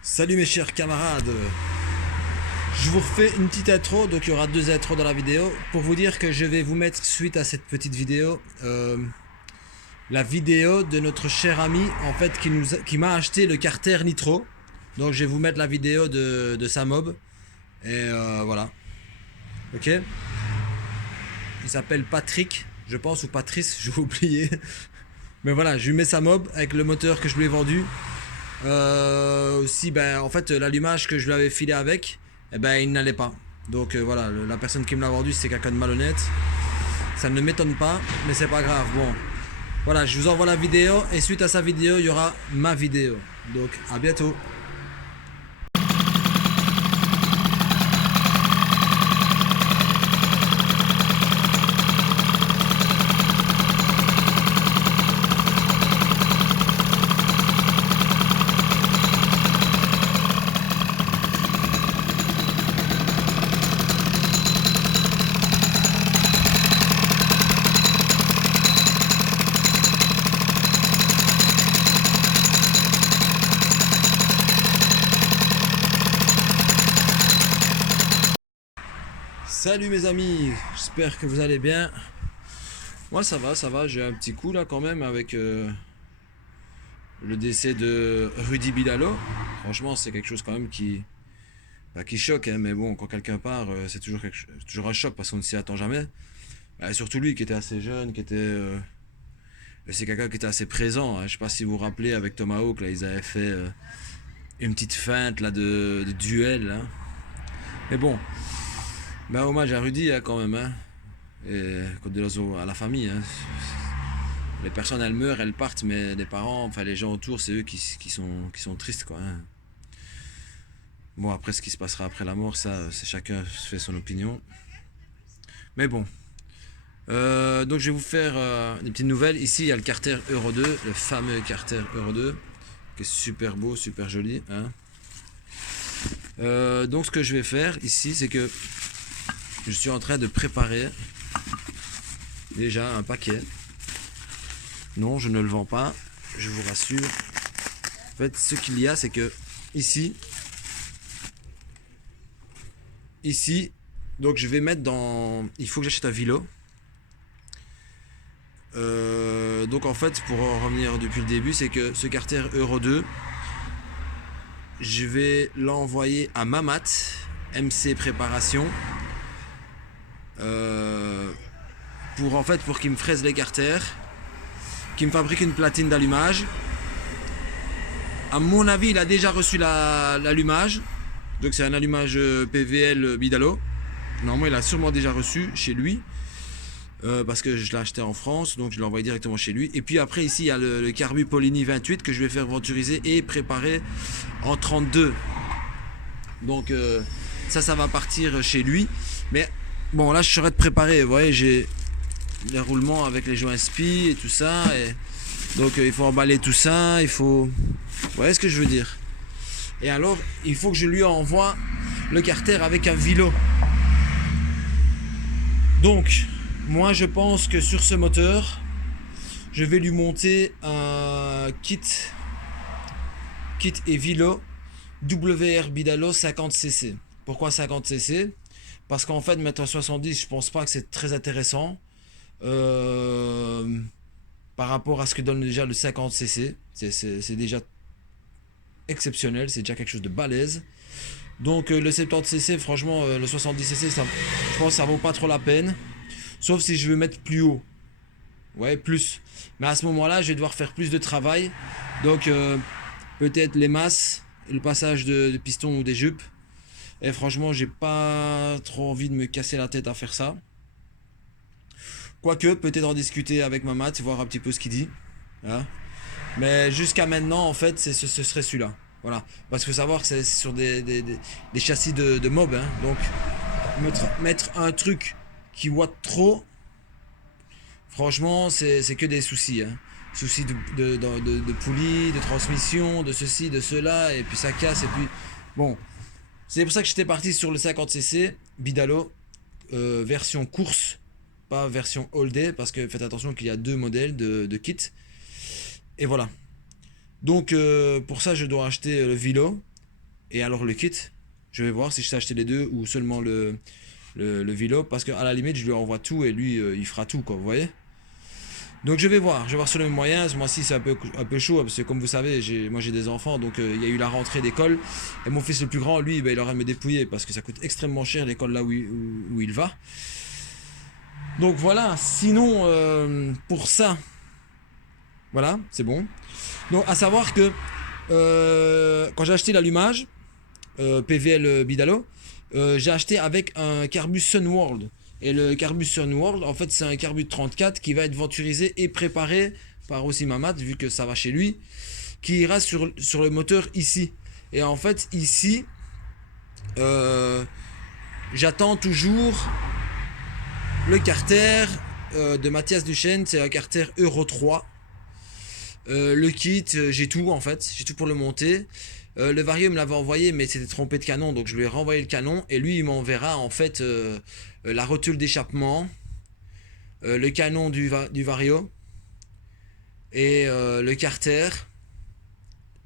Salut mes chers camarades, je vous refais une petite intro, donc il y aura deux intros dans la vidéo, pour vous dire que je vais vous mettre suite à cette petite vidéo, la vidéo de notre cher ami en fait qui m'a acheté le Carter Nitro. Donc je vais vous mettre la vidéo de sa mob, et voilà, ok. Il s'appelle Patrick, je pense, ou Patrice, j'ai oublié. Mais voilà, je lui mets sa mob avec le moteur que je lui ai vendu. Aussi, ben, en fait, l'allumage que je lui avais filé avec, eh ben, il n'allait pas. Donc voilà, la personne qui me l'a vendu, c'est quelqu'un de malhonnête. Ça ne m'étonne pas, mais c'est pas grave. Bon, voilà, je vous envoie la vidéo et suite à sa vidéo, il y aura ma vidéo. Donc, à bientôt. Salut mes amis, j'espère que vous allez bien. Moi ça va, j'ai un petit coup là quand même avec le décès de Rudy Bidalo. Franchement, c'est quelque chose quand même qui choque, hein, mais bon, quand quelqu'un part, c'est toujours un choc parce qu'on ne s'y attend jamais. Surtout lui qui était assez jeune, c'est quelqu'un qui était assez présent, hein. Je sais pas si vous vous rappelez avec Tomahawk, là, ils avaient fait une petite feinte là, de duel, hein. Mais bon, hommage à Rudy, hein, quand même, hein. Et condoléances à la famille, hein. Les personnes, elles meurent, elles partent, mais les parents, enfin les gens autour, c'est eux qui sont tristes, quoi, hein. Bon, après, ce qui se passera après la mort, ça, c'est chacun fait son opinion. Mais bon. Donc, je vais vous faire des petites nouvelles. Ici, il y a le Carter Euro 2, le fameux Carter Euro 2, qui est super beau, super joli, hein. Donc, ce que je vais faire ici, c'est que je suis en train de préparer déjà un paquet. Non, je ne le vends pas, je vous rassure. En fait, ce qu'il y a, c'est que ici, donc je vais mettre dans. Il faut que j'achète un vélo. Donc en fait, pour en revenir depuis le début, c'est que ce Carter Euro 2, je vais l'envoyer à Mamat, MC Préparation, pour qu'il me fraise les carters, qu'il me fabrique une platine d'allumage. À mon avis, il a déjà reçu l'allumage. Donc c'est un allumage PVL Bidalo. Normalement, il a sûrement déjà reçu chez lui. Parce que je l'ai acheté en France, donc je l'ai envoyé directement chez lui. Et puis après, ici, il y a le Carbu Polini 28 que je vais faire venturiser et préparer en 32. Donc ça va partir chez lui. Mais bon, là, je serais de préparer. Vous voyez, j'ai les roulements avec les joints SPI et tout ça. Et donc il faut emballer tout ça. Il faut. Vous voyez ce que je veux dire? Et alors, il faut que je lui envoie le carter avec un vélo. Donc, moi je pense que sur ce moteur, je vais lui monter un kit et vélo WR Bidalo 50cc. Pourquoi 50cc? Parce qu'en fait, mettre un 70, je pense pas que c'est très intéressant. Par rapport à ce que donne déjà le 50cc. C'est déjà exceptionnel, c'est déjà quelque chose de balèze. Donc le 70cc, franchement, le 70cc, je pense que ça vaut pas trop la peine. Sauf si je veux mettre plus haut. Ouais, plus. Mais à ce moment-là, je vais devoir faire plus de travail. Donc peut-être les masses, le passage de pistons ou des jupes. Et franchement, j'ai pas trop envie de me casser la tête à faire ça. Quoique, peut-être en discuter avec ma mat, voir un petit peu ce qu'il dit, hein. Mais jusqu'à maintenant, en fait, ce serait celui-là. Voilà. Parce qu'il faut savoir que c'est sur des châssis de mob, hein. Donc, mettre un truc qui watt trop, franchement, c'est que des soucis, hein. Soucis de poulie, de transmission, de ceci, de cela, et puis ça casse, et puis. Bon. C'est pour ça que j'étais parti sur le 50cc, Bidalo, version course, pas version all day, parce que faites attention qu'il y a deux modèles de kit. Et voilà. Donc pour ça, je dois acheter le vélo. et alors le kit. Je vais voir si je sais acheter les deux ou seulement le vélo, parce qu'à la limite je lui envoie tout et lui il fera tout, quoi, vous voyez. Donc je vais voir sur les moyens. Ce mois-ci c'est un peu chaud parce que comme vous savez moi j'ai des enfants, donc il y a eu la rentrée d'école et mon fils le plus grand lui il aura me dépouiller parce que ça coûte extrêmement cher l'école là où il va. Donc voilà, sinon pour ça, voilà, c'est bon. Donc à savoir que quand j'ai acheté l'allumage PVL Bidalo, j'ai acheté avec un Carbus Sunworld. Et le Carbus Sunworld, en fait, c'est un Carbus 34 qui va être venturisé et préparé par aussi Mamat, vu que ça va chez lui, qui ira sur le moteur ici. Et en fait, ici, j'attends toujours le carter de Mathias Duchesne, c'est un carter Euro 3. Le kit, j'ai tout en fait, j'ai tout pour le monter. Le Vario me l'avait envoyé, mais c'était trompé de canon, donc je lui ai renvoyé le canon et lui il m'enverra en fait la rotule d'échappement, le canon du Vario et le carter,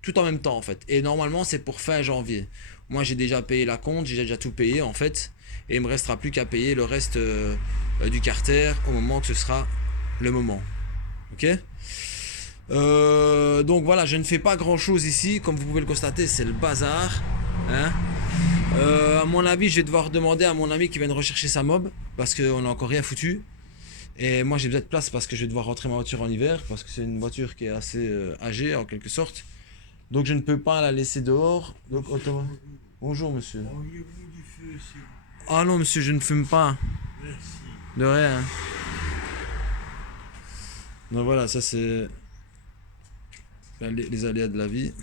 tout en même temps en fait. Et normalement c'est pour fin janvier. Moi j'ai déjà payé la compte, j'ai déjà tout payé en fait, et il me restera plus qu'à payer le reste du carter au moment que ce sera le moment. Ok. Donc voilà, je ne fais pas grand chose ici, comme vous pouvez le constater, c'est le bazar, hein. À mon avis, je vais devoir demander à mon ami qui vienne rechercher sa mob parce qu'on n'a encore rien foutu. Et moi, j'ai besoin de place parce que je vais devoir rentrer ma voiture en hiver parce que c'est une voiture qui est assez âgée en quelque sorte. Donc je ne peux pas la laisser dehors. Donc bonjour monsieur. Ah non monsieur, je ne fume pas. Merci. De rien. Donc voilà, ça c'est les aléas de la vie.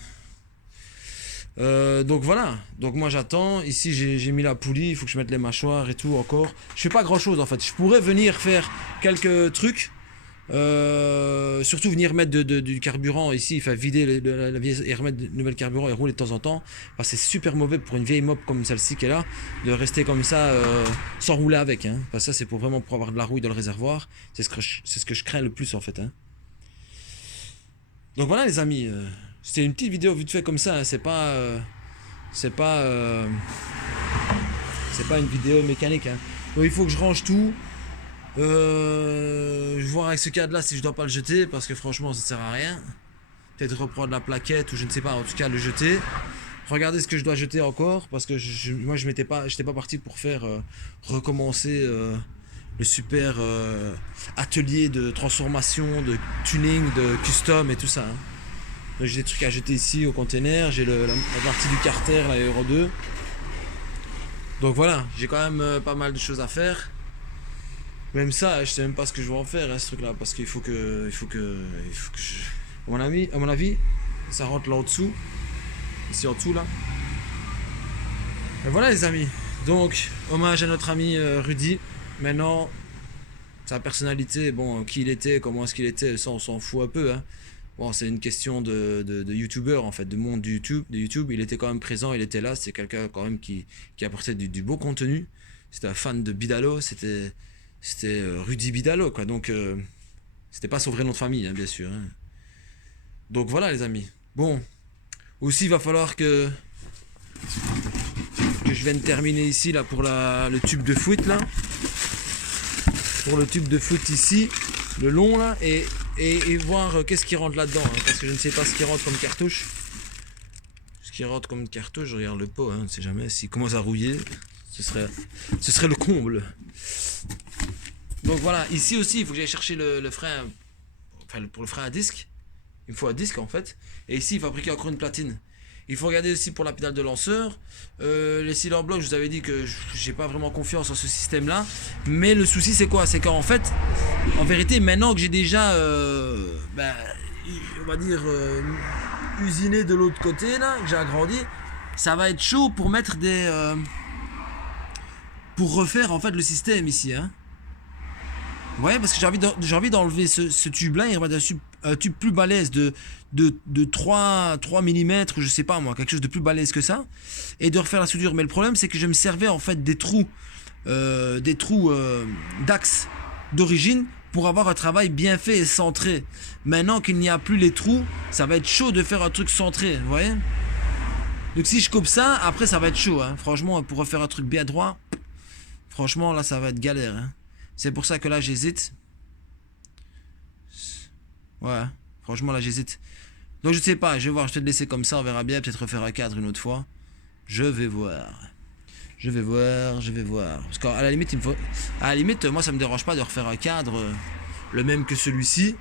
Donc voilà, donc moi j'attends. Ici j'ai mis la poulie, il faut que je mette les mâchoires et tout encore. Je fais pas grand chose en fait. Je pourrais venir faire quelques trucs, surtout venir mettre du carburant ici, enfin vider la vieille et remettre de nouvel carburant et rouler de temps en temps. Parce que c'est super mauvais pour une vieille mob comme celle-ci qui est là, de rester comme ça sans rouler avec. Hein. Parce que ça c'est pour avoir de la rouille dans le réservoir. C'est ce que je crains le plus en fait. Hein. Donc voilà les amis. C'était une petite vidéo vite fait comme ça, hein. C'est pas une vidéo mécanique. Hein. Donc il faut que je range tout. Je vais voir avec ce cadre là si je dois pas le jeter parce que franchement ça sert à rien. Peut-être reprendre la plaquette ou je ne sais pas, en tout cas le jeter. Regardez ce que je dois jeter encore parce que moi j'étais pas parti pour faire recommencer le super atelier de transformation, de tuning, de custom et tout ça. Hein. J'ai des trucs à jeter ici au container, j'ai la partie du carter, la Euro 2. Donc voilà, j'ai quand même pas mal de choses à faire. Même ça, je sais même pas ce que je vais en faire hein, ce truc là, parce qu'il faut que je... À mon avis, ça rentre là en dessous. Ici en dessous là. Et voilà les amis. Donc, hommage à notre ami Rudy. Maintenant, sa personnalité, bon, qui il était, comment est-ce qu'il était, ça on s'en fout un peu hein. Bon, c'est une question de youtubeur en fait, de monde de YouTube. Il était quand même présent, il était là, c'est quelqu'un quand même qui apportait du beau contenu. C'était un fan de Bidalo, c'était Rudy Bidalo quoi. Donc c'était pas son vrai nom de famille hein, bien sûr. Hein. Donc voilà les amis. Bon, aussi il va falloir que je vienne terminer ici là pour le tube de foot là. Pour le tube de foot ici, le long là et voir qu'est-ce qui rentre là-dedans, hein, parce que je ne sais pas ce qui rentre comme cartouche. Ce qui rentre comme cartouche, je regarde le pot, hein, on ne sait jamais, s'il commence à rouiller, ce serait le comble. Donc voilà, ici aussi, il faut que j'aille chercher le frein, enfin pour le frein à disque, il me faut un disque en fait, et ici il fabriquer encore une platine. Il faut regarder aussi pour la pédale de lanceur. Les cylinder blocks, je vous avais dit que j'ai pas vraiment confiance en ce système là. Mais le souci c'est quoi? C'est qu'en fait, en vérité, maintenant que j'ai déjà, on va dire, usiné de l'autre côté là, que j'ai agrandi, ça va être chaud pour mettre pour refaire en fait le système ici. Hein. Ouais, parce que j'ai envie d'enlever ce tube là et remettre un tube plus balèze de 3 mm, je sais pas moi, quelque chose de plus balèze que ça, et de refaire la soudure. Mais le problème c'est que je me servais en fait des trous d'axe d'origine pour avoir un travail bien fait et centré. Maintenant qu'il n'y a plus les trous, ça va être chaud de faire un truc centré, vous voyez. Donc si je coupe ça, après ça va être chaud. Hein. Franchement, pour refaire un truc bien droit, franchement là ça va être galère. Hein. C'est pour ça que là j'hésite. Ouais, franchement là j'hésite. Donc je sais pas, je vais voir, je vais te laisser comme ça, on verra bien, peut-être refaire un cadre une autre fois. Je vais voir. Je vais voir, je vais voir. Parce qu'à la limite, il me faut. À la limite, moi ça me dérange pas de refaire un cadre le même que celui-ci,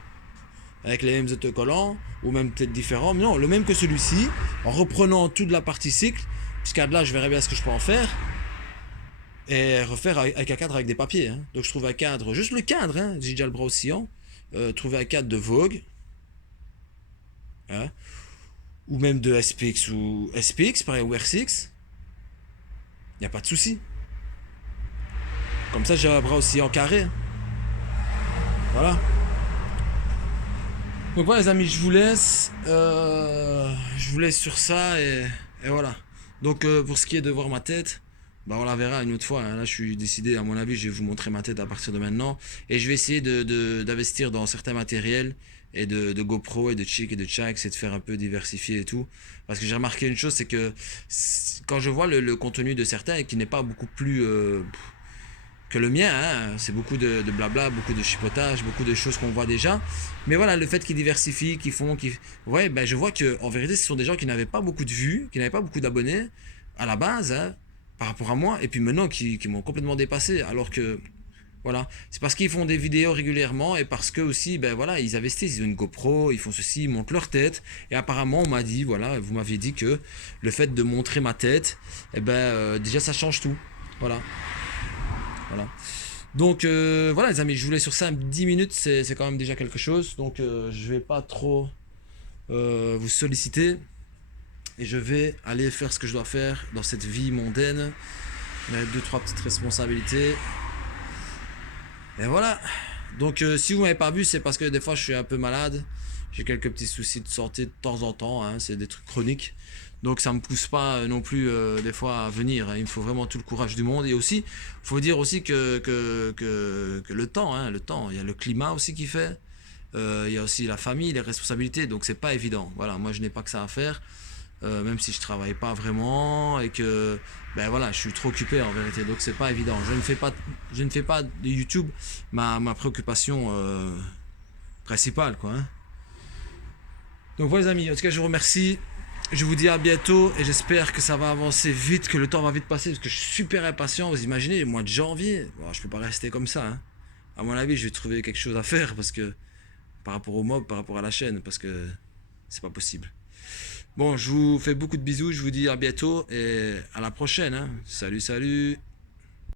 avec les mêmes autocollants, ou même peut-être différents, mais non, le même que celui-ci, en reprenant toute la partie cycle, puisqu'à là je verrai bien ce que je peux en faire, et refaire avec un cadre avec des papiers. Hein. Donc je trouve un cadre, juste le cadre, hein, j'ai déjà le bras oscillant, trouver un cadre de Vogue, hein, ou même de SPX ou SPX, pareil, ou R6, il n'y a pas de souci. Comme ça j'ai un bras oscillant carré. Hein. Voilà. Donc voilà les amis, je vous laisse sur ça et voilà. Donc pour ce qui est de voir ma tête, bah on la verra une autre fois. Hein. Là je suis décidé, à mon avis, je vais vous montrer ma tête à partir de maintenant. Et je vais essayer d'investir dans certains matériels et de GoPro et de Chick et de Chak, c'est de faire un peu diversifier et tout. Parce que j'ai remarqué une chose, c'est que quand je vois le contenu de certains et qui n'est pas beaucoup plus que le mien, hein. C'est beaucoup de blabla, beaucoup de chipotage, beaucoup de choses qu'on voit déjà. Mais voilà, le fait qu'ils diversifient, qu'ils font, ouais, ben je vois que en vérité, ce sont des gens qui n'avaient pas beaucoup de vues, qui n'avaient pas beaucoup d'abonnés à la base, hein, par rapport à moi, et puis maintenant qui m'ont complètement dépassé. Alors que voilà, c'est parce qu'ils font des vidéos régulièrement et parce que aussi, ben voilà, ils investissent, ils ont une GoPro, ils font ceci, ils montent leur tête. Et apparemment, on m'a dit, voilà, vous m'aviez dit que le fait de montrer ma tête, eh ben déjà ça change tout. Voilà. Voilà. Donc voilà les amis, je voulais sur ça 10 minutes, c'est quand même déjà quelque chose. Donc je vais pas trop vous solliciter et je vais aller faire ce que je dois faire dans cette vie mondaine. Il y a 2-3 petites responsabilités. Et voilà. Donc si vous m'avez pas vu, c'est parce que des fois je suis un peu malade. J'ai quelques petits soucis de santé de temps en temps, hein, c'est des trucs chroniques. Donc ça me pousse pas non plus des fois à venir. Hein. Il me faut vraiment tout le courage du monde. Et aussi, faut dire aussi que le temps, hein, le temps, il y a le climat aussi qui fait. Il y a aussi la famille, les responsabilités. Donc c'est pas évident. Voilà, moi je n'ai pas que ça à faire. Même si je travaille pas vraiment et que ben voilà, je suis trop occupé en vérité. Donc c'est pas évident. Je ne fais pas de YouTube ma préoccupation principale quoi. Hein. Donc voilà les amis, en tout cas je vous remercie. Je vous dis à bientôt et j'espère que ça va avancer vite, que le temps va vite passer parce que je suis super impatient. Vous imaginez, le mois de janvier, bon, je peux pas rester comme ça. Hein. À mon avis, je vais trouver quelque chose à faire parce que par rapport au mob, par rapport à la chaîne, parce que c'est pas possible. Bon, je vous fais beaucoup de bisous, je vous dis à bientôt et à la prochaine. Hein. Salut, salut.